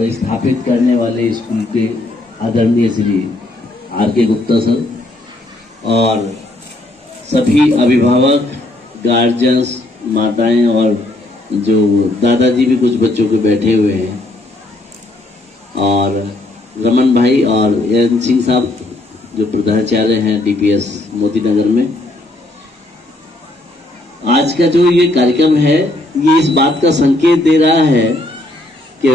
और स्थापित करने वाले स्कूल के आदरणीय श्री R.K. गुप्ता सर और सभी अभिभावक, गार्जियंस, माताएं और जो दादाजी भी कुछ बच्चों के बैठे हुए हैं, और रमन भाई और एन सिंह साहब जो प्रधानाचार्य हैं DPS मोती नगर में। आज का जो ये कार्यक्रम है ये इस बात का संकेत दे रहा है कि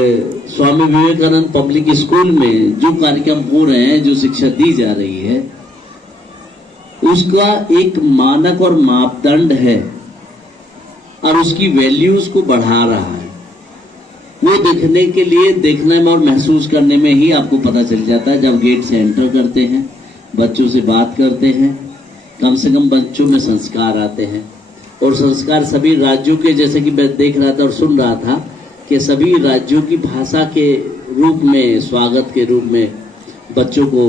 स्वामी विवेकानंद पब्लिक स्कूल में जो कार्यक्रम हो रहे हैं, जो शिक्षा दी जा रही है, उसका एक मानक और मापदंड है और उसकी वैल्यूज को बढ़ा रहा है। वो देखने के लिए, देखने में और महसूस करने में ही आपको पता चल जाता है। जब गेट से एंटर करते हैं, बच्चों से बात करते हैं, कम से कम बच्चों में संस्कार आते हैं। और संस्कार सभी राज्यों के, जैसे कि मैं देख रहा था और सुन रहा था कि सभी राज्यों की भाषा के रूप में, स्वागत के रूप में बच्चों को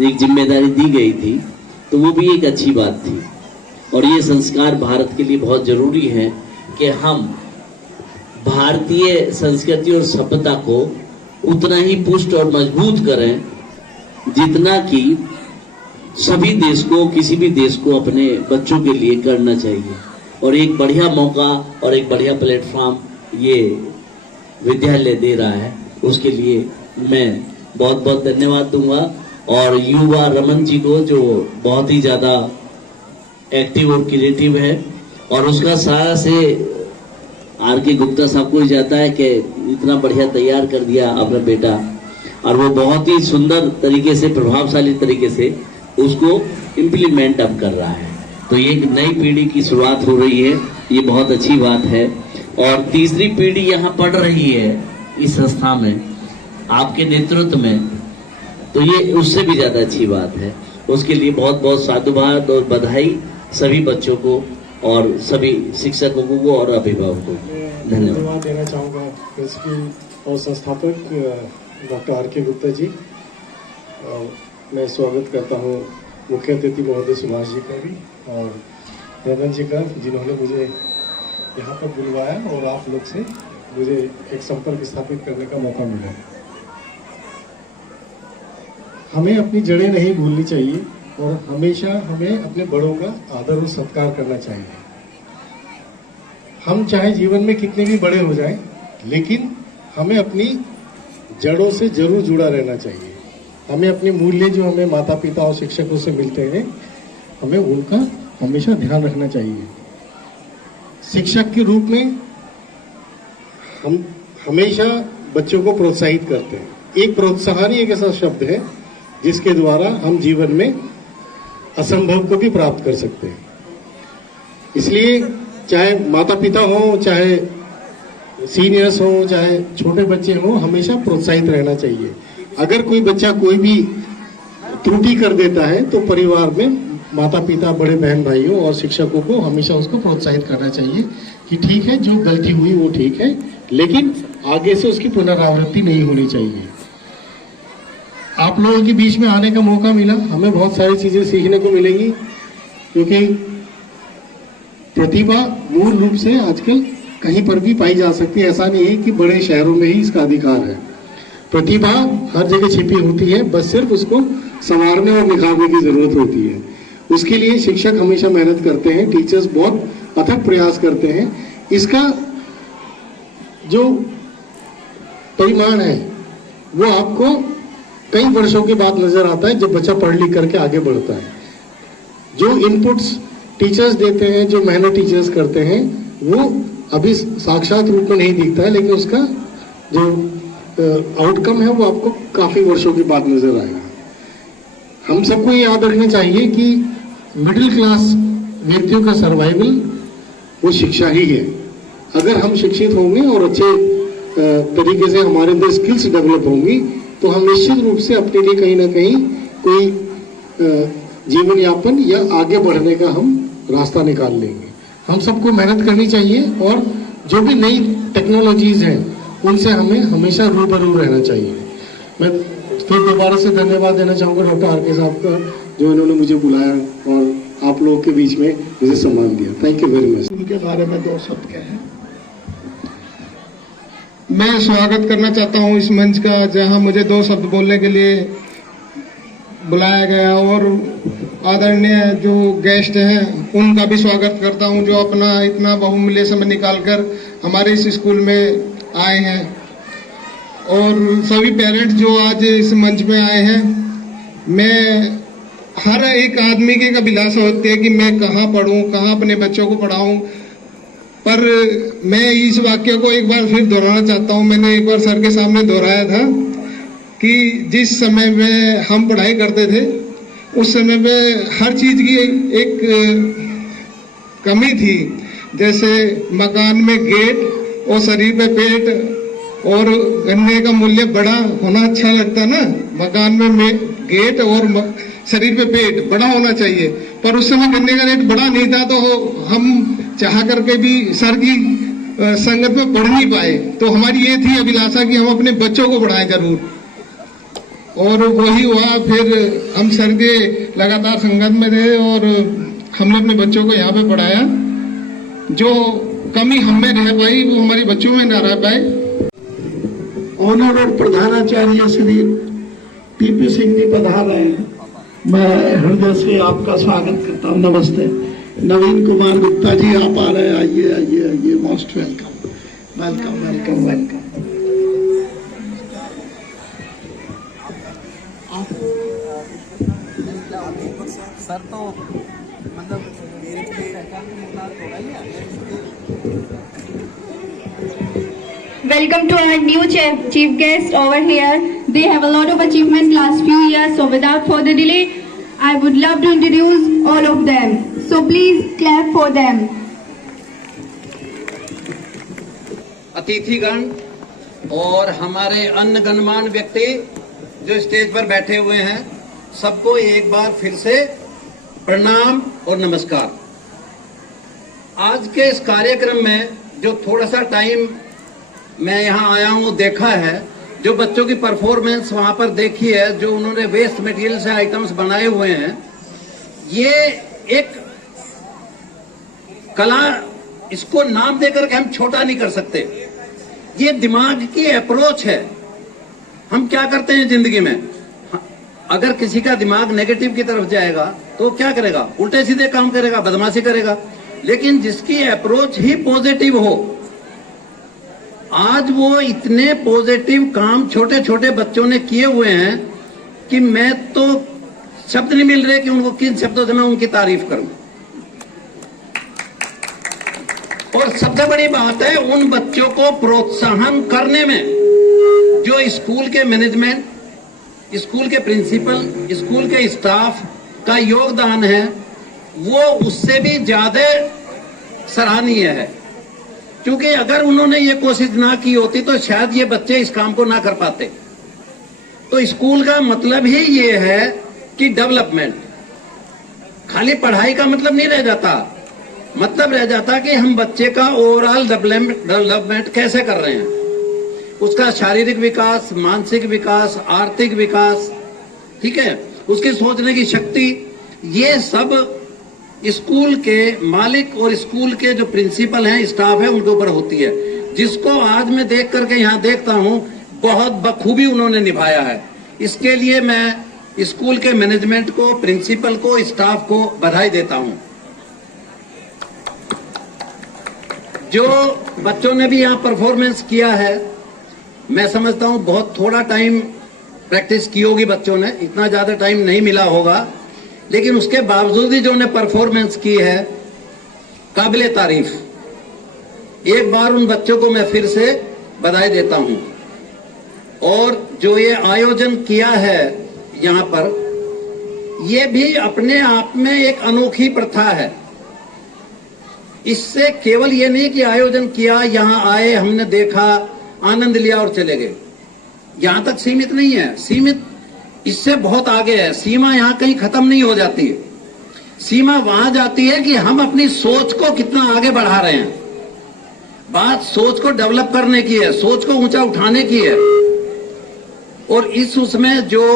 एक जिम्मेदारी दी गई थी, तो वो भी एक अच्छी बात थी। और ये संस्कार भारत के लिए बहुत जरूरी है कि हम भारतीय संस्कृति और सभ्यता को उतना ही पुष्ट और मजबूत करें जितना कि सभी देश को, किसी भी देश को अपने बच्चों के लिए करना चाहिए। और एक बढ़िया मौका और एक बढ़िया प्लेटफॉर्म ये विद्यालय दे रहा है, उसके लिए मैं बहुत बहुत धन्यवाद दूंगा। और युवा रमन जी को, जो बहुत ही ज़्यादा एक्टिव और क्रिएटिव है, और उसका सारा से R.K. गुप्ता साहब को ही जाता है कि इतना बढ़िया तैयार कर दिया अपना बेटा, और वो बहुत ही सुंदर तरीके से, प्रभावशाली तरीके से उसको इम्प्लीमेंट अब कर रहा है। तो ये एक नई पीढ़ी की शुरुआत हो रही है, ये बहुत अच्छी बात है। और तीसरी पीढ़ी यहाँ पढ़ रही है इस संस्था में आपके नेतृत्व में, तो ये उससे भी ज़्यादा अच्छी बात है। उसके लिए बहुत बहुत साधुवाद और बधाई सभी बच्चों को और सभी शिक्षकों को और अभिभावकों को। धन्यवाद देना चाहूँगा प्रिंसिपल और संस्थापक डॉक्टर R.K. गुप्ता जी। मैं स्वागत करता हूँ मुख्य अतिथि महोदय सुभाष जी का भी, और रमन जी का, जिन्होंने मुझे यहाँ पर बुलवाया और आप लोग से मुझे एक संपर्क स्थापित करने का मौका मिला। हमें अपनी जड़ें नहीं भूलनी चाहिए और हमेशा हमें अपने बड़ों का आदर और सत्कार करना चाहिए। हम चाहे जीवन में कितने भी बड़े हो जाएं, लेकिन हमें अपनी जड़ों से जरूर जुड़ा रहना चाहिए। हमें अपने मूल्य जो हमें माता पिता और शिक्षकों से मिलते हैं, हमें उनका हमेशा ध्यान रखना चाहिए। शिक्षक के रूप में हम हमेशा बच्चों को प्रोत्साहित करते हैं। एक प्रोत्साहन ही एक ऐसा शब्द है जिसके द्वारा हम जीवन में असंभव को भी प्राप्त कर सकते हैं। इसलिए चाहे माता पिता हो, चाहे सीनियर्स हो, चाहे छोटे बच्चे हों, हमेशा प्रोत्साहित रहना चाहिए। अगर कोई बच्चा कोई भी त्रुटि कर देता है तो परिवार में माता पिता, बड़े बहन भाइयों और शिक्षकों को हमेशा उसको प्रोत्साहित करना चाहिए कि ठीक है, जो गलती हुई वो ठीक है, लेकिन आगे से उसकी पुनरावृत्ति नहीं होनी चाहिए। आप लोगों के बीच में आने का मौका मिला, हमें बहुत सारी चीजें सीखने को मिलेंगी, क्योंकि प्रतिभा मूल रूप से आजकल कहीं पर भी पाई जा सकती है। ऐसा नहीं है कि बड़े शहरों में ही इसका अधिकार है। प्रतिभा हर जगह छिपी होती है, बस सिर्फ उसको संवारने और निखारने की जरूरत होती है। उसके लिए शिक्षक हमेशा मेहनत करते हैं, टीचर्स बहुत अथक प्रयास करते हैं। इसका जो परिमाण है वो आपको कई वर्षों के बाद नजर आता है, जब बच्चा पढ़ लिख करके आगे बढ़ता है। जो इनपुट्स टीचर्स देते हैं, जो मेहनत टीचर्स करते हैं, वो अभी साक्षात रूप में नहीं दिखता है, लेकिन उसका जो आउटकम है वो आपको काफी वर्षों के बाद नजर आएगा। हम सबको ये याद रखना चाहिए कि मिडिल क्लास व्यक्तियों का सर्वाइवल वो शिक्षा ही है। अगर हम शिक्षित होंगे और अच्छे तरीके से हमारे अंदर स्किल्स डेवलप होंगी, तो हम निश्चित रूप से अपने लिए कहीं ना कहीं कोई जीवन यापन या आगे बढ़ने का हम रास्ता निकाल लेंगे। हम सबको मेहनत करनी चाहिए और जो भी नई टेक्नोलॉजीज हैं उनसे हमें हमेशा रूबरू रहना चाहिए। मैं फिर दोबारा से धन्यवाद देना चाहूँगा डॉक्टर R.K. साहब का, जो इन्होंने मुझे बुलाया और आप लोगों के बीच में मुझे सम्मान दिया। Thank you very much. उनके बारे में दो शब्द कहें। मैं स्वागत करना चाहता हूं इस मंच का, जहां मुझे 2 शब्द बोलने के लिए बुलाया गया, और आदरणीय जो गेस्ट हैं उनका भी स्वागत करता हूं, जो अपना इतना बहुमूल्य समय निकालकर हमारे इस स्कूल में आए हैं। और सभी पेरेंट्स जो आज इस मंच में आए हैं, मैं हर एक आदमी की एक अभिलाषा होती है कि मैं कहाँ पढ़ूं, कहाँ अपने बच्चों को पढ़ाऊं, पर मैं इस वाक्य को एक बार फिर दोहराना चाहता हूं। मैंने एक बार सर के सामने दोहराया था कि जिस समय में हम पढ़ाई करते थे उस समय में हर चीज की एक कमी थी, जैसे मकान में गेट और शरीर पे पेट और गन्ने का मूल्य बड़ा होना अच्छा लगता ना, मकान में गेट और शरीर पे पेट बड़ा होना चाहिए, पर उस समय गन्ने का रेट बड़ा नहीं था, तो हम चाह करके भी सर की संगत में पढ़ नहीं पाए। तो हमारी ये थी अभिलाषा कि हम अपने बच्चों को पढ़ाएं जरूर, और वही हुआ। फिर हम सर के लगातार संगत में रहे और हमने अपने बच्चों को यहाँ पे पढ़ाया। जो कमी हम में रह पाई वो हमारे बच्चों में ना रह पाए। ऑनर और प्रधानाचार्य श्री पीपी सिंह जी पधार रहे हैं, मैं हृदय से आपका स्वागत करता हूँ। नमस्ते। नवीन कुमार गुप्ता जी आप आ रहे हैं, आइए आइए आइए, most welcome welcome welcome welcome. Sir तो मतलब Welcome to our new chief guest over here. They have a lot of achievements last few years. So without further delay, I would love to introduce all of them. So please clap for them. अतिथिगण और हमारे अन्य गणमान्य व्यक्ति जो stage पर बैठे हुए हैं, सबको एक बार फिर से प्रणाम और नमस्कार। आज के इस कार्यक्रम में जो थोड़ा सा टाइम मैं यहाँ आया हूँ देखा है, जो बच्चों की परफॉर्मेंस वहां पर देखी है, जो उन्होंने वेस्ट मटेरियल से आइटम्स बनाए हुए हैं, ये एक कला, इसको नाम देकर के हम छोटा नहीं कर सकते। ये दिमाग की अप्रोच है। हम क्या करते हैं जिंदगी में, अगर किसी का दिमाग नेगेटिव की तरफ जाएगा तो क्या करेगा, उल्टे सीधे काम करेगा, बदमाशी करेगा। लेकिन जिसकी अप्रोच ही पॉजिटिव हो, आज वो इतने पॉजिटिव काम छोटे छोटे बच्चों ने किए हुए हैं कि मैं तो शब्द नहीं मिल रहे कि उनको किन शब्दों से मैं उनकी तारीफ करूं। और सबसे बड़ी बात है, उन बच्चों को प्रोत्साहन करने में जो स्कूल के मैनेजमेंट, स्कूल के प्रिंसिपल, स्कूल के स्टाफ का योगदान है, वो उससे भी ज्यादा सराहनीय है। क्योंकि अगर उन्होंने ये कोशिश ना की होती तो शायद ये बच्चे इस काम को ना कर पाते। तो स्कूल का मतलब ही ये है कि डेवलपमेंट, खाली पढ़ाई का मतलब नहीं रह जाता, मतलब रह जाता कि हम बच्चे का ओवरऑल डेवलपमेंट कैसे कर रहे हैं, उसका शारीरिक विकास, मानसिक विकास, आर्थिक विकास, ठीक है, उसकी सोचने की शक्ति, ये सब स्कूल के मालिक और स्कूल के जो प्रिंसिपल हैं, स्टाफ है, उनके ऊपर होती है, जिसको आज मैं देख करके यहाँ देखता हूँ बहुत बखूबी उन्होंने निभाया है। इसके लिए मैं स्कूल के मैनेजमेंट को, प्रिंसिपल को, स्टाफ को बधाई देता हूँ। जो बच्चों ने भी यहाँ परफॉर्मेंस किया है, मैं समझता हूँ बहुत थोड़ा टाइम प्रैक्टिस की होगी बच्चों ने, इतना ज्यादा टाइम नहीं मिला होगा, लेकिन उसके बावजूद ही जो उन्हें परफॉर्मेंस की है, काबिले तारीफ। एक बार उन बच्चों को मैं फिर से बधाई देता हूं। और जो ये आयोजन किया है यहाँ पर, ये भी अपने आप में एक अनोखी प्रथा है। इससे केवल ये नहीं कि आयोजन किया, यहाँ आए, हमने देखा, आनंद लिया और चले गए, यहां तक सीमित नहीं है। सीमित इससे बहुत आगे है। सीमा यहाँ कहीं खत्म नहीं हो जाती है। सीमा वहां जाती है कि हम अपनी सोच को कितना आगे बढ़ा रहे हैं। बात सोच को डेवलप करने की है, सोच को ऊंचा उठाने की है। और उसमें जो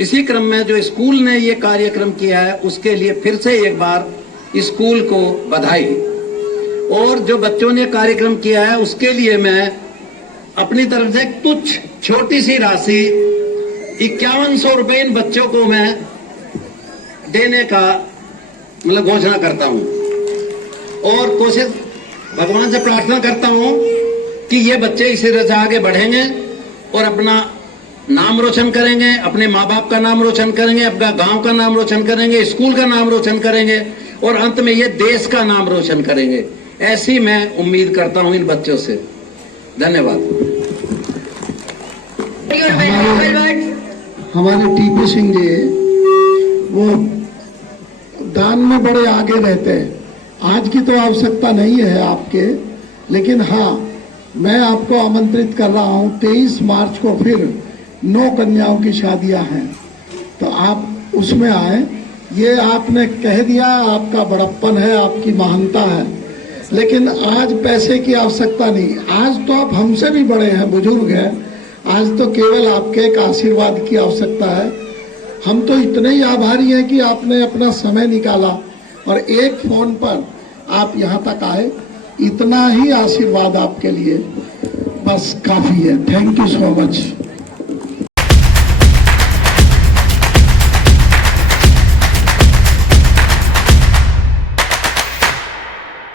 इसी क्रम में जो स्कूल ने ये कार्यक्रम किया है, उसके लिए फिर से एक बार स्कूल को बधाई। और जो बच्चों ने कार्यक्रम किया है, उसके लिए मैं अपनी तरफ से कुछ छोटी सी राशि 5100 रुपए इन बच्चों को मैं देने का मतलब घोषणा करता हूं और कोशिश भगवान से प्रार्थना करता हूं कि ये बच्चे इसी तरह से आगे बढ़ेंगे और अपना नाम रोशन करेंगे, अपने माँ बाप का नाम रोशन करेंगे, अपना गांव का नाम रोशन करेंगे, स्कूल का नाम रोशन करेंगे और अंत में ये देश का नाम रोशन करेंगे। ऐसी मैं उम्मीद करता हूं इन बच्चों से। धन्यवाद। हमारे टीपी सिंह जी वो दान में बड़े आगे रहते हैं। आज की तो आवश्यकता नहीं है आपके, लेकिन हाँ मैं आपको आमंत्रित कर रहा हूँ 23 मार्च को फिर 9 कन्याओं की शादियां हैं, तो आप उसमें आए। ये आपने कह दिया, आपका बड़प्पन है, आपकी महानता है, लेकिन आज पैसे की आवश्यकता नहीं। आज तो आप हमसे भी बड़े हैं, बुजुर्ग हैं। आज तो केवल आपके एक आशीर्वाद की आवश्यकता है। हम तो इतने ही आभारी हैं कि आपने अपना समय निकाला और एक फोन पर आप यहाँ तक आए। इतना ही आशीर्वाद आपके लिए बस काफी है। Thank you so much.